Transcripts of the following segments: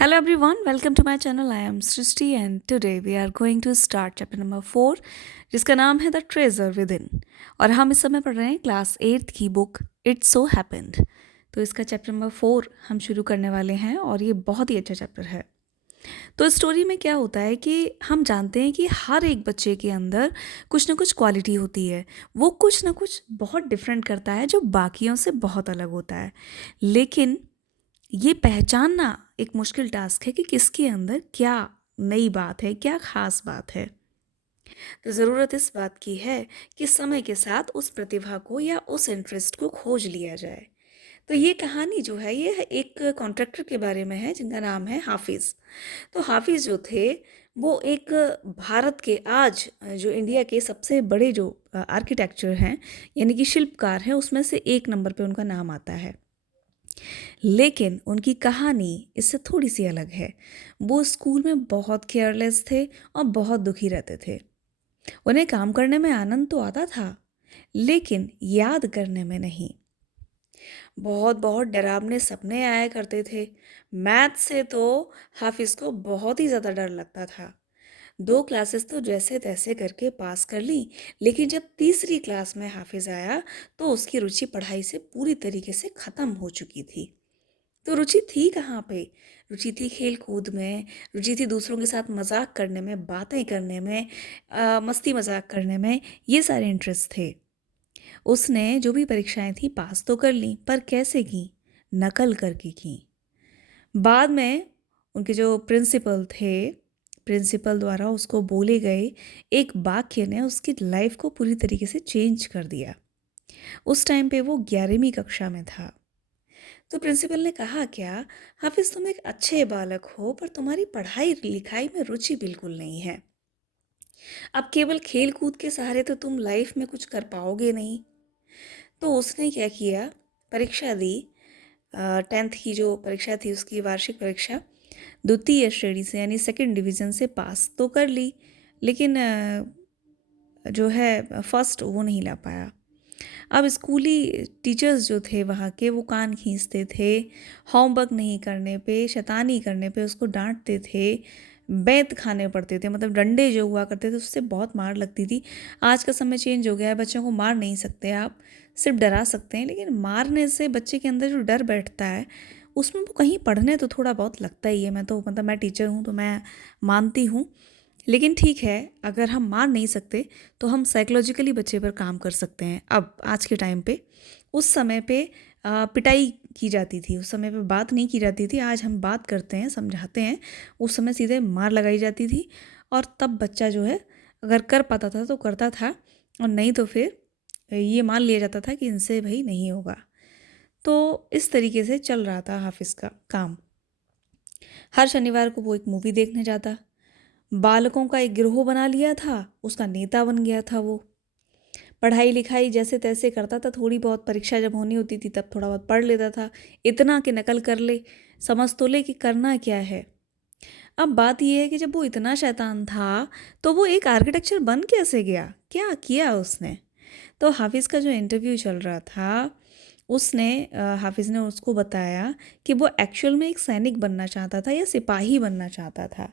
Hello everyone, welcome to my channel. I am Srishti and today we are going to start chapter number 4 जिसका नाम है the treasure with in. और हम इस समय पढ़ रहे हैं क्लास 8th की बुक इट्स सो हैपेंड। तो इसका चैप्टर नंबर 4 हम शुरू करने वाले हैं और ये बहुत ही अच्छा चैप्टर है। तो इस स्टोरी में क्या होता है कि हम जानते हैं कि हर एक बच्चे के अंदर कुछ ना कुछ क्वालिटी होती है, वो कुछ ना कुछ बहुत डिफरेंट करता है जो बाकियों से बहुत अलग होता है। लेकिन ये पहचानना एक मुश्किल टास्क है कि किसके अंदर क्या नई बात है, क्या खास बात है। तो ज़रूरत इस बात की है कि समय के साथ उस प्रतिभा को या उस इंटरेस्ट को खोज लिया जाए। तो ये कहानी जो है ये एक कॉन्ट्रैक्टर के बारे में है जिनका नाम है हाफिज़। तो हाफिज़ जो थे वो एक भारत के आज जो इंडिया के सबसे बड़े जो आर्किटेक्चर हैं यानी कि शिल्पकार हैं उसमें से एक नंबर पे उनका नाम आता है। लेकिन उनकी कहानी इससे थोड़ी सी अलग है। वो स्कूल में बहुत केयरलेस थे और बहुत दुखी रहते थे। उन्हें काम करने में आनंद तो आता था, लेकिन याद करने में नहीं। बहुत बहुत डरावने सपने आया करते थे। मैथ से तो हाफिज को बहुत ही ज़्यादा डर लगता था। 2 क्लासेस तो जैसे तैसे करके पास कर ली, लेकिन जब तीसरी क्लास में हाफिज आया तो उसकी रुचि पढ़ाई से पूरी तरीके से ख़त्म हो चुकी थी। तो रुचि थी कहाँ पे? रुचि थी खेल कूद में, रुचि थी दूसरों के साथ मजाक करने में, बातें करने में, मस्ती मजाक करने में, ये सारे इंटरेस्ट थे। उसने जो भी परीक्षाएं थी पास तो कर ली, पर कैसे की? नकल करके की। बाद में उनके जो प्रिंसिपल थे, प्रिंसिपल द्वारा उसको बोले गए एक वाक्य ने उसकी लाइफ को पूरी तरीके से चेंज कर दिया। उस टाइम पे वो 11वीं कक्षा में था। तो प्रिंसिपल ने कहा, क्या हाफिज तुम एक अच्छे बालक हो पर तुम्हारी पढ़ाई लिखाई में रुचि बिल्कुल नहीं है। अब केवल खेल कूद के सहारे तो तुम लाइफ में कुछ कर पाओगे नहीं। तो उसने क्या किया, परीक्षा दी। 10th की जो परीक्षा थी उसकी वार्षिक परीक्षा द्वितीय श्रेणी से यानी सेकंड डिवीज़न से पास तो कर ली, लेकिन जो है फर्स्ट वो नहीं ला पाया। अब स्कूली टीचर्स जो थे वहाँ के वो कान खींचते थे, होमवर्क नहीं करने पे, शैतानी करने पे उसको डांटते थे, बैंत खाने पड़ते थे, मतलब डंडे जो हुआ करते थे उससे बहुत मार लगती थी। आज का समय चेंज हो गया है, बच्चों को मार नहीं सकते आप, सिर्फ डरा सकते हैं, लेकिन मारने से बच्चे के अंदर जो डर बैठता है उसमें वो कहीं पढ़ने तो थोड़ा बहुत लगता ही है। मैं तो मतलब मैं टीचर हूँ तो मैं मानती हूँ, लेकिन ठीक है, अगर हम मार नहीं सकते तो हम साइकोलॉजिकली बच्चे पर काम कर सकते हैं। अब आज के टाइम पे, उस समय पे पिटाई की जाती थी, उस समय पे बात नहीं की जाती थी। आज हम बात करते हैं, समझाते हैं, उस समय सीधे मार लगाई जाती थी। और तब बच्चा जो है अगर कर पाता था तो करता था, और नहीं तो फिर ये मान लिया जाता था कि इनसे भाई नहीं होगा। तो इस तरीके से चल रहा था हाफिज़ का काम। हर शनिवार को वो एक मूवी देखने जाता, बालकों का एक गिरोह बना लिया था, उसका नेता बन गया था वो। पढ़ाई लिखाई जैसे तैसे करता था, थोड़ी बहुत परीक्षा जब होनी होती थी तब थोड़ा बहुत पढ़ लेता था, इतना कि नकल कर ले, समझ तो ले कि करना क्या है। अब बात यह है कि जब वो इतना शैतान था तो वो एक आर्किटेक्चर बन कैसे गया, क्या किया उसने? तो हाफिज़ का जो इंटरव्यू चल रहा था उसने हाफिज़ ने उसको बताया कि वो एक्चुअल में एक सैनिक बनना चाहता था या सिपाही बनना चाहता था।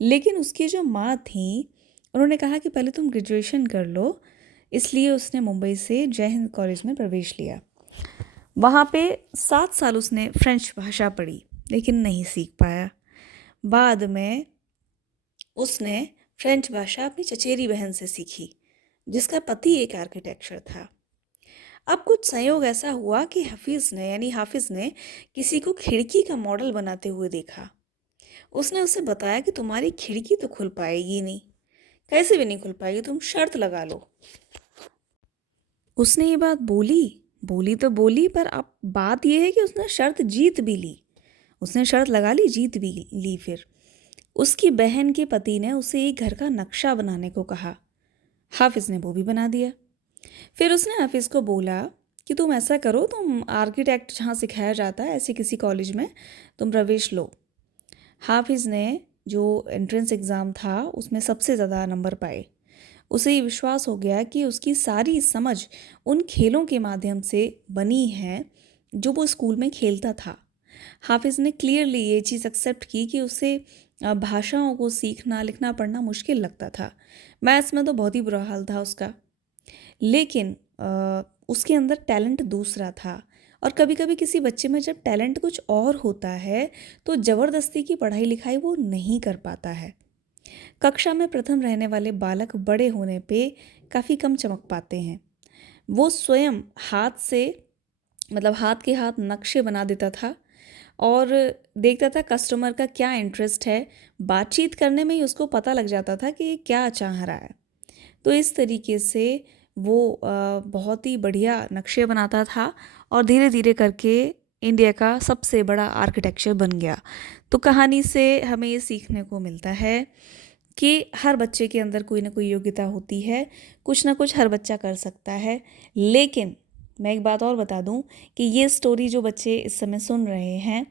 लेकिन उसकी जो माँ थी उन्होंने कहा कि पहले तुम ग्रेजुएशन कर लो, इसलिए उसने मुंबई से जय हिंद कॉलेज में प्रवेश लिया। वहाँ पे 7 साल उसने फ्रेंच भाषा पढ़ी, लेकिन नहीं सीख पाया। बाद में उसने फ्रेंच भाषा अपनी चचेरी बहन से सीखी जिसका पति एक आर्किटेक्चर था। अब कुछ संयोग ऐसा हुआ कि हाफिज़ ने किसी को खिड़की का मॉडल बनाते हुए देखा। उसने उसे बताया कि तुम्हारी खिड़की तो खुल पाएगी नहीं, कैसे भी नहीं खुल पाएगी, तुम शर्त लगा लो। उसने ये बात बोली, बोली तो बोली, पर अब बात यह है कि उसने शर्त जीत भी ली। उसने शर्त लगा ली, जीत भी ली। फिर उसकी बहन के पति ने उसे एक घर का नक्शा बनाने को कहा। हाफिज़ ने वो भी बना दिया। फिर उसने हाफिज़ को बोला कि तुम ऐसा करो, तुम आर्किटेक्ट जहाँ सिखाया जाता है ऐसे किसी कॉलेज में तुम प्रवेश लो। हाफिज़ ने जो एंट्रेंस एग्ज़ाम था उसमें सबसे ज़्यादा नंबर पाए। उसे ये विश्वास हो गया कि उसकी सारी समझ उन खेलों के माध्यम से बनी है जो वो स्कूल में खेलता था। हाफिज़ ने क्लियरली ये चीज़ एक्सेप्ट की कि उसे भाषाओं को सीखना, लिखना, पढ़ना मुश्किल लगता था। मैथ्स में तो बहुत ही बुरा हाल था उसका। लेकिन उसके अंदर टैलेंट दूसरा था। और कभी-कभी किसी बच्चे में जब टैलेंट कुछ और होता है, तो ज़बरदस्ती की पढ़ाई-लिखाई वो नहीं कर पाता है। कक्षा में प्रथम रहने वाले बालक बड़े होने पे काफ़ी कम चमक पाते हैं। वो स्वयं हाथ से मतलब हाथ के हाथ नक्शे बना देता था और देखता था कस्टमर का क्या इंटरेस्ट है। बातचीत करने में ही उसको पता लग जाता था कि ये क्या चाह रहा है। तो इस तरीके से वो बहुत ही बढ़िया नक्शे बनाता था और धीरे धीरे करके इंडिया का सबसे बड़ा आर्किटेक्चर बन गया। तो कहानी से हमें ये सीखने को मिलता है कि हर बच्चे के अंदर कोई ना कोई योग्यता होती है, कुछ ना कुछ हर बच्चा कर सकता है। लेकिन मैं एक बात और बता दूं कि ये स्टोरी जो बच्चे इस समय सुन रहे हैं,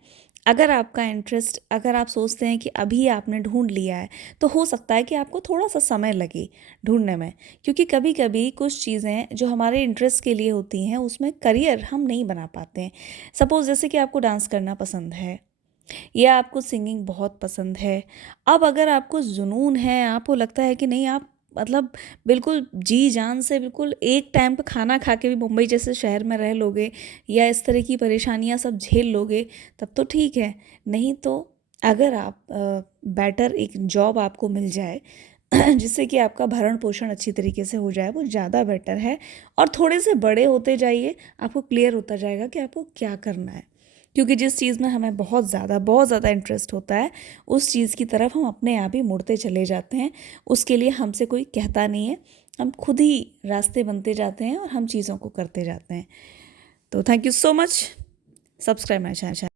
अगर आपका इंटरेस्ट, अगर आप सोचते हैं कि अभी आपने ढूंढ लिया है, तो हो सकता है कि आपको थोड़ा सा समय लगे ढूंढने में। क्योंकि कभी कभी कुछ चीज़ें जो हमारे इंटरेस्ट के लिए होती हैं उसमें करियर हम नहीं बना पाते हैं। सपोज़ जैसे कि आपको डांस करना पसंद है या आपको सिंगिंग बहुत पसंद है। अब अगर आपको जुनून है, आपको लगता है कि नहीं आप मतलब बिल्कुल जी जान से बिल्कुल एक टाइम का खाना खा के भी मुंबई जैसे शहर में रह लोगे या इस तरह की परेशानियां सब झेल लोगे, तब तो ठीक है। नहीं तो अगर आप बेटर एक जॉब आपको मिल जाए जिससे कि आपका भरण पोषण अच्छी तरीके से हो जाए, वो ज़्यादा बेटर है। और थोड़े से बड़े होते जाइए, आपको क्लियर होता जाएगा कि आपको क्या करना है। क्योंकि जिस चीज़ में हमें बहुत ज़्यादा इंटरेस्ट होता है, उस चीज़ की तरफ हम अपने आप ही मुड़ते चले जाते हैं। उसके लिए हमसे कोई कहता नहीं है, हम खुद ही रास्ते बनते जाते हैं और हम चीज़ों को करते जाते हैं। तो thank you so much. Subscribe my channel.